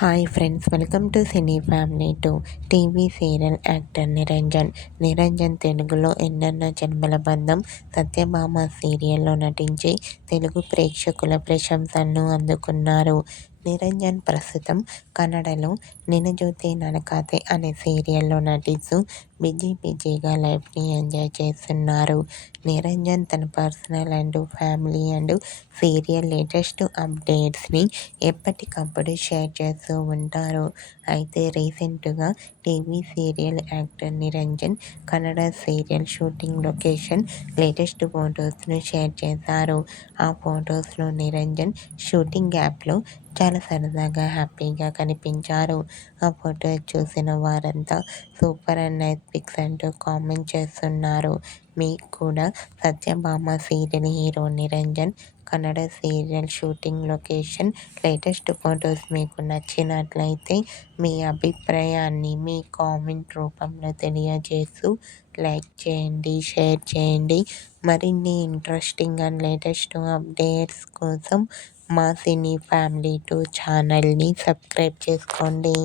Hi friends, welcome to cine family to TV serial actor Niranjan. Niranjan తెలుగులో ఎన్నెన్నో జన్మల బంధం సత్యభామ సీరియల్లో నటించి తెలుగు ప్రేక్షకుల ప్రశంసలను అందుకున్నారు. నిరంజన్ ప్రస్తుతం కన్నడలో నినజ్యోతి ననకాతే అనే సీరియల్లో నటిస్తూ బిజీగా లైఫ్ని ఎంజాయ్ చేస్తున్నారు. నిరంజన్ తన personal and family and serial latest అప్డేట్స్ని ఎప్పటికప్పుడు షేర్ చేస్తూ ఉంటారు. అయితే రీసెంట్గా TV serial actor Niranjan Kannada serial shooting location latest ఫొటోస్ను షేర్ చేశారు. ఆ ఫొటోస్లో నిరంజన్ షూటింగ్ యాప్లో చాలా సరదాగా హ్యాపీగా కనిపించారు. ఆ ఫోటో చూసిన వారంతా సూపర్ అండ్ నైస్ పిక్స్ అంటూ కామెంట్ చేస్తున్నారు. మీకు కూడా Satyabhama serial hero Niranjan Kannada serial shooting location latest photos మీకు నచ్చినట్లయితే మీ అభిప్రాయాన్ని మీ కామెంట్ రూపంలో తెలియజేస్తూ లైక్ చేయండి, షేర్ చేయండి. మరిన్ని ఇంట్రెస్టింగ్ అండ్ లేటెస్ట్ అప్డేట్స్ కోసం మా సినీ ఫ్యామిలీ 2 ఛానల్ని సబ్స్క్రైబ్ చేసుకోండి.